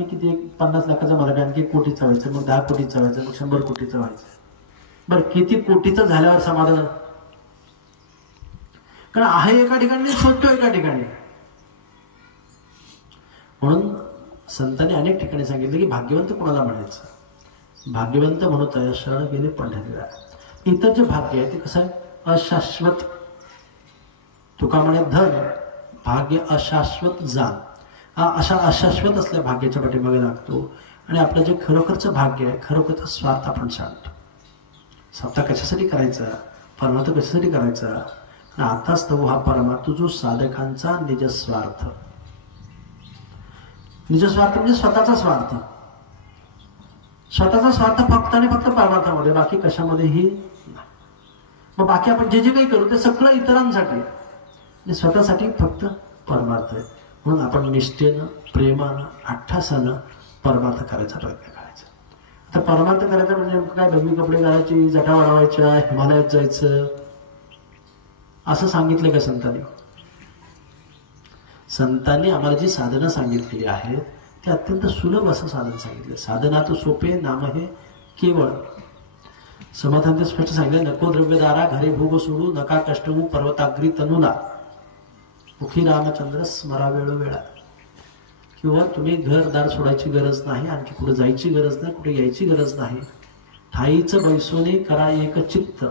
किती 50 लाखाचा मालक आणखी 1 कोटीचा व्हायचं, मग 10 कोटीचा व्हायचं, मग 100 कोटीचा व्हायचं. बरं किती कोटीचं झाल्यावर समाधान? कारण आहे एका ठिकाणी, शोधतो एका ठिकाणी. म्हणून संतांनी अनेक ठिकाणी सांगितलं की भाग्यवंत कोणाला म्हणायचं? भाग्यवंत म्हणत आहे शरण गेले पंढरीला. इतर जे भाग्य आहे ते कसं आहे? अशाश्वत. तुका म्हणे धन भाग्य अशाश्वत जाण. अशा अशाश्वत असल्या भाग्याच्या पाठीमागे लागतो आणि आपलं जे खरोखरचं भाग्य आहे, खरोखरचा स्वार्थ आपण सांगतो. स्वतः कशासाठी करायचा? परमार्थ कशासाठी करायचा? आणि आताच तो हा परमार्थ जो साधकांचा निजस्वार्थ. निजस्वार्थ म्हणजे स्वतःचा स्वार्थ. स्वतःचा स्वार्थ फक्त आणि फक्त परमार्थामध्ये, बाकी कशामध्येही नाही. मग बाकी आपण जे जे काही करू ते सगळं इतरांसाठी आणि स्वतःसाठी फक्त परमार्थ आहे. म्हणून आपण निष्ठेनं, प्रेमानं, अट्ठासानं परमार्थ करायचा प्रयत्न करायचा. आता परमार्थ करायचा म्हणजे काय? भगवी कपडे घालायची, जटा वाढवायच्या, हिमालयात जायचं असं सांगितलं का संतांनी? संतांनी आम्हाला जी साधनं सांगितलेली आहेत ते अत्यंत सुलभ असं साधन सांगितलं. साधना तो सोपे, नाम हे केवळ. समर्थांनी स्पष्ट सांगितलं, नको द्रव्यदारा घरे भोग सोडू, नका कष्टवू पर्वताग्री तनुला, मुखी रामचंद्र स्मरा वेळोवेळा. किंवा तुम्ही घरदार सोडायची गरज नाही, आणखी कुठे जायची गरज नाही, कुठे यायची गरज नाही. ठाईच बैसोने करा एक चित्त,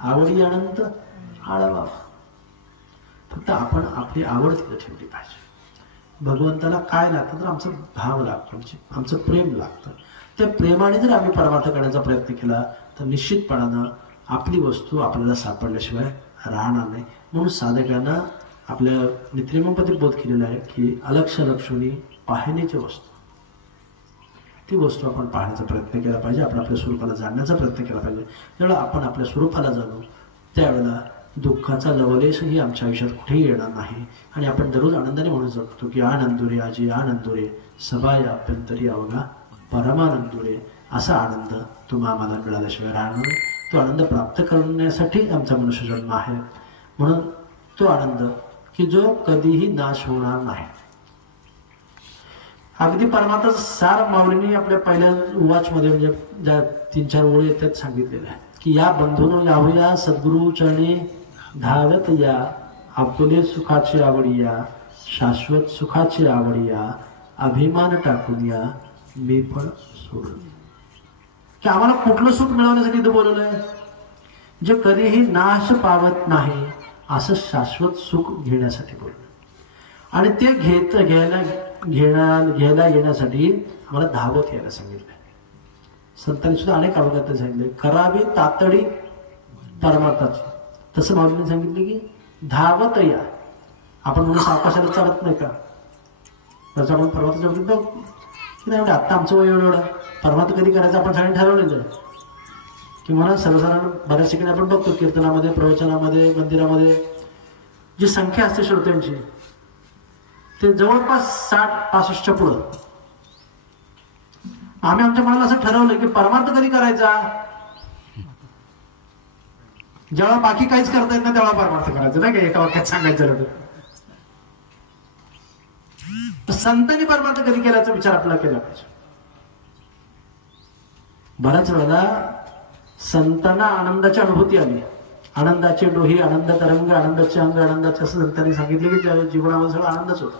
आवडी अनंत आळवा. फक्त आपण आपली आवड तिथे ठेवली पाहिजे. भगवंताला काय लागतं? तर आमचा भाव लागतो, आमचं प्रेम लागतं. त्या प्रेमाने जर आम्ही परमार्थ करण्याचा प्रयत्न केला तर निश्चितपणानं आपली वस्तू आपल्याला सापडल्याशिवाय राहणार नाही. म्हणून साधकांना आपल्या नित्रिमपती बोध केलेला आहे की अलक्ष लक्षणी पाहण्याची वस्तू, ती वस्तू आपण पाहण्याचा प्रयत्न केला पाहिजे. आपण आपल्या स्वरूपाला जाणण्याचा प्रयत्न केला पाहिजे. ज्यावेळेला आपण आपल्या स्वरूपाला जाणू त्यावेळेला दुःखाचा लवलेशही आमच्या आयुष्यात कुठेही येणार नाही आणि आपण दररोज आनंदाने म्हणू शकतो की आनंदुरे आजी आनंदुरे सबाय अभ्यंतरी अवघा परमानंदुरे. असा आनंद तुम्हा आम्हाला मिळाल्याशिवाय राहणार नाही. तो आनंद प्राप्त करण्यासाठी आमचा मनुष्यजन्म आहे. म्हणून तो आनंद की जो कधीही नाश होणार नाही. अगदी परमार्थाचं सार माऊलींनी आपल्या पहिल्या उवाचमध्ये म्हणजे ज्या 3-4 ओळी आहेत त्यात सांगितलेल्या आहे की या बंधून यावया सद्गुरु चरणी धावत या, आपुले सुखाची आवडिया, शाश्वत सुखाची आवडिया, अभिमान टाकून या, मी पण सोडून. की आम्हाला कुठलं सुख मिळवण्यासाठी इथं बोलवलंय? जे कधीही नाश पावत नाही असं शाश्वत सुख घेण्यासाठी बोलवलं. आणि ते घ्यायला येण्यासाठी आम्हाला धावत यायला सांगितलंय. संतांनी सुद्धा अनेक अवघात सांगितले, करावी तातडी परमार्थाची. तसं माऊलींनी सांगितले की धावत या. आपण म्हणून सावकाशाला चालत नाही का? त्याचं आपण परमार्थाच्या बाबतीत बघ की नाही, आत्ता आमचं वय एवढं परमार्थ कधी करायचं आपण सगळ्यांनी ठरवलेलं आहे. किंवा सर्वसाधारण बऱ्याच ठिकाणी आपण बघतो कीर्तनामध्ये, प्रवचनामध्ये, मंदिरामध्ये जी संख्या असते श्रोत्यांची ते जवळपास 60-65च्या पुढं. आम्ही आमच्या मनाला असं ठरवलं की परमार्थ कधी करायचा? जेव्हा बाकी काहीच करता येत नाही तेव्हा परमार्थ करायचं, नाही का? एका वाक्यात सांगायचं तर संतांनी परमार्थ कधी केल्याचा विचार आपल्याला केला पाहिजे. बऱ्याच वेळेला संतांना आनंदाची अनुभूती आली. आनंदाचे डोही, आनंद तरंग, आनंदाचे अंग, आनंदाचे, असं संतांनी सांगितले की जीवनामध्ये सगळा आनंदच होता.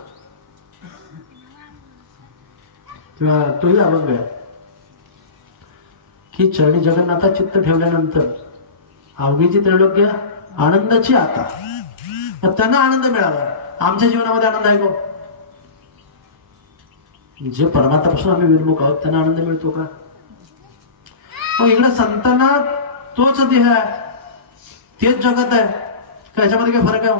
किंवा तोही अभंग आहे की चरणी जगन्नाथा चित्त ठेवल्यानंतर अवघीची त्रैलोक्य आनंदाची आता. त्यांना आनंद मिळाला. आमच्या जीवनामध्ये आनंद आहे का? जे परमार्थापासून आम्ही विरमुख आहोत त्यांना आनंद मिळतो का? मग इकडे संतांना तोच देह आहे, तेच जगत आहे का? याच्यामध्ये काय फरक आहे?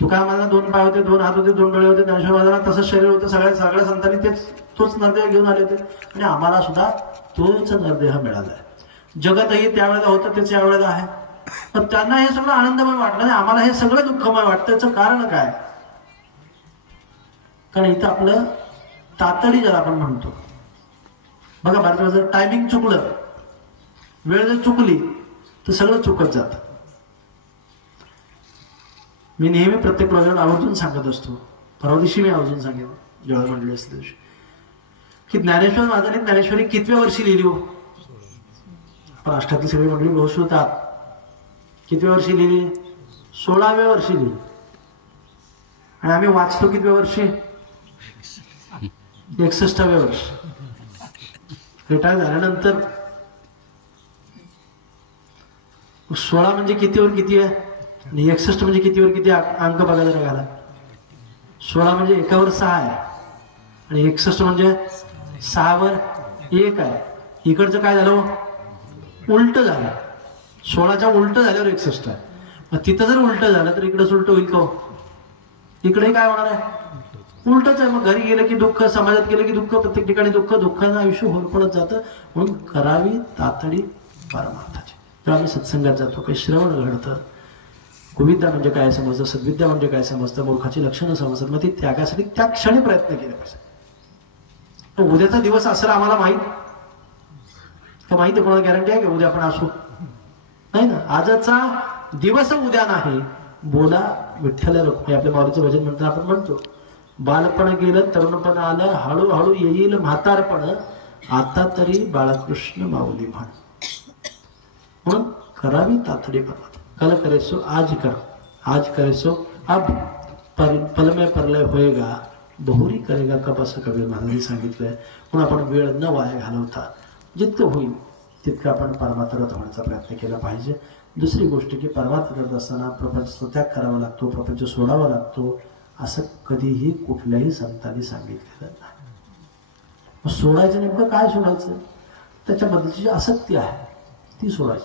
तुका मला 2 पाय होते, 2 हात होते, 2 डोळे होते, ज्ञानेश्वर तसंच शरीर होतं. सगळ्या संतांनी तोच नरदेह घेऊन आले होते आणि आम्हाला सुद्धा तोच नरदेह मिळाला आहे. जगतही त्यावेळेला होतं तेच यावेळेला आहे. पण त्यांना हे सगळं आनंदमय वाटलं आणि आम्हाला हे सगळं दुःखमय वाटतं. याचं कारण काय? कारण इथं आपलं तातडी जर आपण म्हणतो बघा, बऱ्याच वेळा जर टायमिंग चुकलं, वेळ जर चुकली तर सगळं चुकत जातं. मी नेहमी प्रत्येक प्रयोजन आवर्जून सांगत असतो. परवा दिवशी मी आवर्जून सांगेन, जेव्हा म्हणले असल्या दिवशी की ज्ञानेश्वर महाराजांनी ज्ञानेश्वरी कितव्या वर्षी लिहिली हो? आपण अष्टातली सगळी मंडळी बहुश होतात. कितव्या वर्षी लिहिली? 16व्या वर्षी लिहिली. आणि आम्ही वाचतो कितव्या वर्षी? 61व्या वर्षी. रिटायर झाल्यानंतर 16 म्हणजे कितीवर किती आहे आणि 61 म्हणजे कितीवर किती अंक बघायला घाला. 16 म्हणजे 1वर 6 आहे आणि 61 म्हणजे 6वर 1 आहे. इकडचं काय झालं? उलट झालं. 16च्या उलट झाल्यावर 61 आहे. मग तिथं जर उलट झालं तर इकडंच उलट होईल का? इकडे काय होणार आहे? उलटच आहे. मग घरी गेलं की दुःख, समाजात गेलं की दुःख, प्रत्येक ठिकाणी दुःख. दुःखाचं आयुष्य होरपळत जातं. म्हणून करावी तातडी परमार्थाची. जेव्हा आम्ही सत्संगात जातो काही श्रवण घडतं, कुविद्या म्हणजे काय समजतं, सद्विद्या म्हणजे काय समजतं, मूर्खाची लक्षणं समजतात. मग ती त्यागासाठी त्या क्षणी प्रयत्न केले पाहिजे. उद्याचा दिवस असेल आम्हाला माहीत का? माहिती कोणाला गॅरंटी आहे की उद्या आपण असू? नाही ना. आजचा दिवस उद्या नाही. बोला विठ्ठल रुक्मिणी. आपल्या माऊलीचं भजन म्हणताना आपण म्हणतो, बालपण गेलं तरुणपण आलं, हळूहळू येईल म्हातारपण, आता तरी बाळकृष्ण माऊली म्हण. म्हणून करावी तातडी परमार्थ. कल करे सो आज कर, आज करे सो अब, पल में परलय होएगा, बहुरी करेगा कब, असं कबीर महाराजांनी सांगितलंय. म्हणून आपण वेळ न वाया घालवता जितकं होईल तितकं आपण परमार्थात होण्याचा प्रयत्न केला पाहिजे. दुसरी गोष्ट की परमार्थ करत असताना प्रपंच त्याग करावा लागतो, प्रपंच सोडावा लागतो, असं कधीही कुठल्याही संतांनी सांगितलेलं नाही. मग सोडायचं नेमकं काय सोडायचं? त्याच्याबद्दलची जी आसक्ती आहे ती सोडायची.